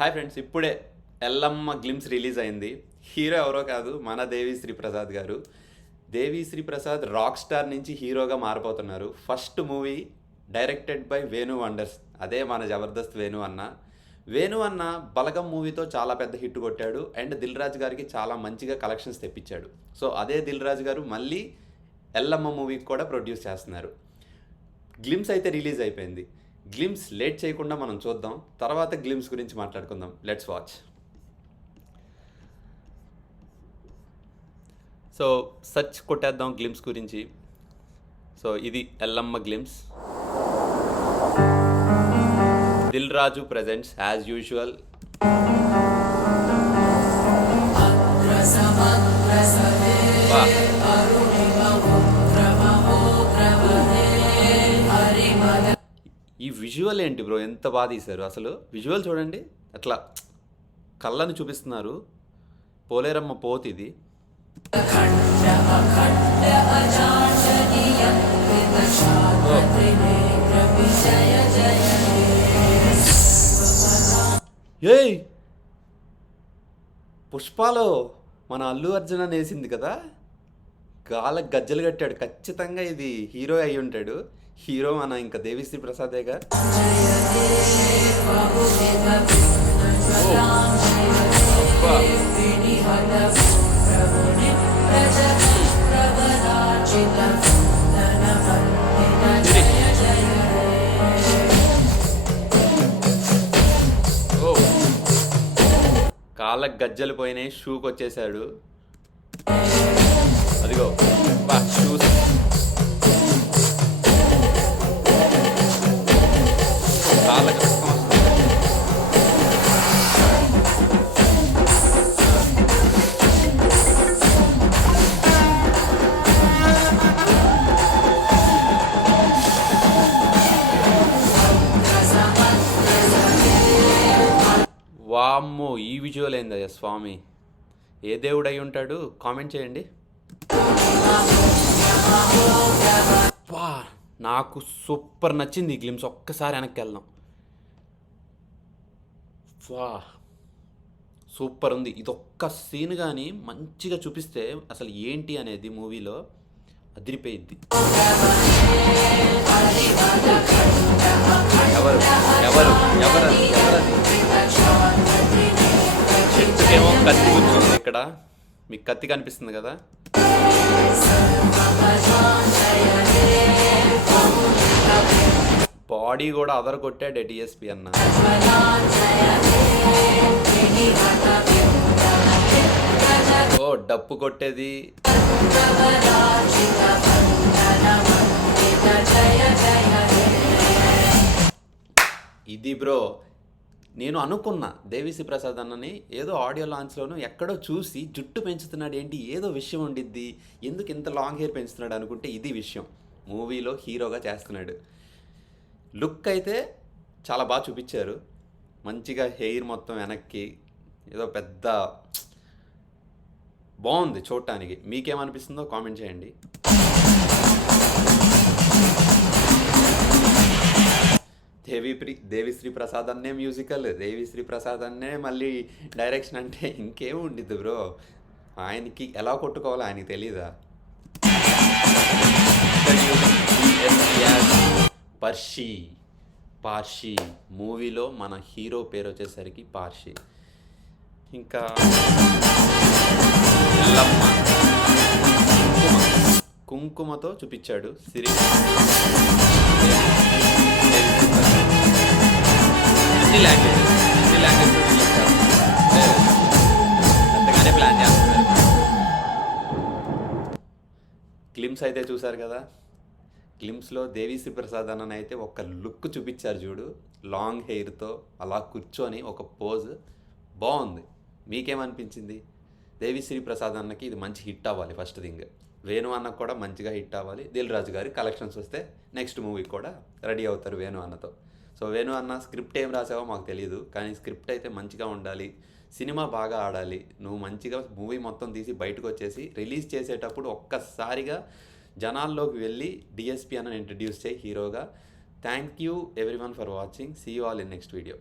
Hi friends, ఇప్పుడే Yellamma glimpse release అయింది. Hero ఎవరో కాదు, మన దేవిశ్రీ ప్రసాద్ గారు. దేవిశ్రీ ప్రసాద్ రాక్ స్టార్ నుంచి హీరోగా మారిపోతున్నారు. First movie directed by Venu wonders, అదే మన జబర్దస్త్ వేణు అన్న. వేణు అన్న బలగం మూవీతో చాలా పెద్ద హిట్ కొట్టాడు అండ్ దిల్ రాజు గారికి చాలా మంచిగా కలెక్షన్స్ తెప్పించాడు. సో అదే దిల్ రాజు గారు మళ్ళీ ఎల్లమ్మ మూవీకి కూడా ప్రొడ్యూస్ చేస్తున్నారు. గ్లిమ్స్ అయితే రిలీజ్ అయిపోయింది. గ్లిమ్స్ లేట్ చేయకుండా మనం చూద్దాం, తర్వాత గ్లిమ్స్ గురించి మాట్లాడుకుందాం. Let's watch. సో సర్చ్ కొట్టేద్దాం గ్లిమ్స్ గురించి. సో ఇది Yellamma glimpse. Dil Raju presents as usual. ఈ విజువల్ ఏంటి బ్రో, ఎంత బాగా తీశారు అసలు. విజువల్ చూడండి, అట్లా కళ్ళని చూపిస్తున్నారు. పోలేరమ్మ పోత్ ఇది. ఏయ్, పుష్పాలో మన అల్లు అర్జున్ వేసింది కదా, గాలకు గజ్జలు కట్టాడు. ఖచ్చితంగా ఇది హీరో అయి ఉంటాడు. హీరో మన ఇంకా దేవిశ్రీ ప్రసాదేగా. కాళ్ళకు గజ్జలు పోయినాయి, షూకి వచ్చేసాడు. అదిగో బా షూస్. కాళ్ళకు వామ్మో, ఈ విజువల్ ఏందయ్యా స్వామి. ఏ దేవుడు అయి ఉంటాడు, కామెంట్ చేయండి. వా, నాకు సూపర్ నచ్చింది ఈ గ్లిమ్స్. ఒక్కసారి వెనక్కి వెళ్దాం. వా, సూపర్ ఉంది. ఇది ఒక్క సీన్ కానీ మంచిగా చూపిస్తే అసలు ఏంటి అనేది మూవీలో అదిరిపోయిద్ది. ఎవరు ఎవరు ఎవరు ఎవరది? చెట్టుకేమో కత్తి కూర్చుంది. ఇక్కడ మీకు కత్తి కనిపిస్తుంది కదా. బాడీ కూడా అదర కొట్టాడు డిఎస్పి అన్న. ఓ డప్పు కొట్టేది. ఇది బ్రో, నేను అనుకున్నా దేవిశ్రీ ప్రసాద్ అన్నని ఏదో ఆడియో లాంచ్లోనూ ఎక్కడో చూసి జుట్టు పెంచుతున్నాడు ఏంటి, ఏదో విషయం ఉండిద్ది, ఎందుకు ఇంత లాంగ్ హెయిర్ పెంచుతున్నాడు అనుకుంటే ఇది విషయం. మూవీలో హీరోగా చేస్తున్నాడు. లుక్ అయితే చాలా బాగా చూపించారు. మంచిగా హెయిర్ మొత్తం వెనక్కి, ఏదో పెద్ద బాగుంది చూడటానికి. మీకేమనిపిస్తుందో కామెంట్ చేయండి. దేవిశ్రీ ప్రసాద్ అన్నే మ్యూజికల్, దేవిశ్రీ ప్రసాద్ అన్నే మళ్ళీ డైరెక్షన్ అంటే ఇంకేం ఉండిద్ది బ్రో. ఆయనకి ఎలా కొట్టుకోవాలో ఆయనకి తెలీదా? పార్షి మూవీలో మన హీరో పేరు వచ్చేసరికి పార్షి. ఇంకా ఎల్లమ్మ కుంకుమతో చూపించాడు సిరి. అన్ని లాంగ్వేజ్ అంతగానే ప్లాన్ చేస్తున్నారు. గ్లిమ్స్ అయితే చూసారు కదా. గ్లిమ్స్లో దేవిశ్రీ ప్రసాద్ అన్న అయితే ఒక లుక్ చూపించారు చూడు, లాంగ్ హెయిర్తో అలా కూర్చొని ఒక పోజ్ బాగుంది. మీకేమనిపించింది? దేవిశ్రీ ప్రసాద్ అన్నకి ఇది మంచి హిట్ అవ్వాలి. ఫస్ట్ థింగ్ వేణు అన్నకు కూడా మంచిగా హిట్ అవ్వాలి. దిల్ రాజు గారి కలెక్షన్స్ వస్తే నెక్స్ట్ మూవీ కూడా రెడీ అవుతారు వేణు అన్నతో. సో వేణు అన్న స్క్రిప్ట్ ఏం రాసావో మాకు తెలియదు, కానీ స్క్రిప్ట్ అయితే మంచిగా ఉండాలి, సినిమా బాగా ఆడాలి. నువ్వు మంచిగా మూవీ మొత్తం తీసి బయటకు వచ్చేసి రిలీజ్ చేసేటప్పుడు ఒక్కసారిగా జనాల్లోకి వెళ్ళి డిఎస్పి అన్న ఇంట్రడ్యూస్ చేయి హీరోగా. Thank you everyone for watching. See you all in next video.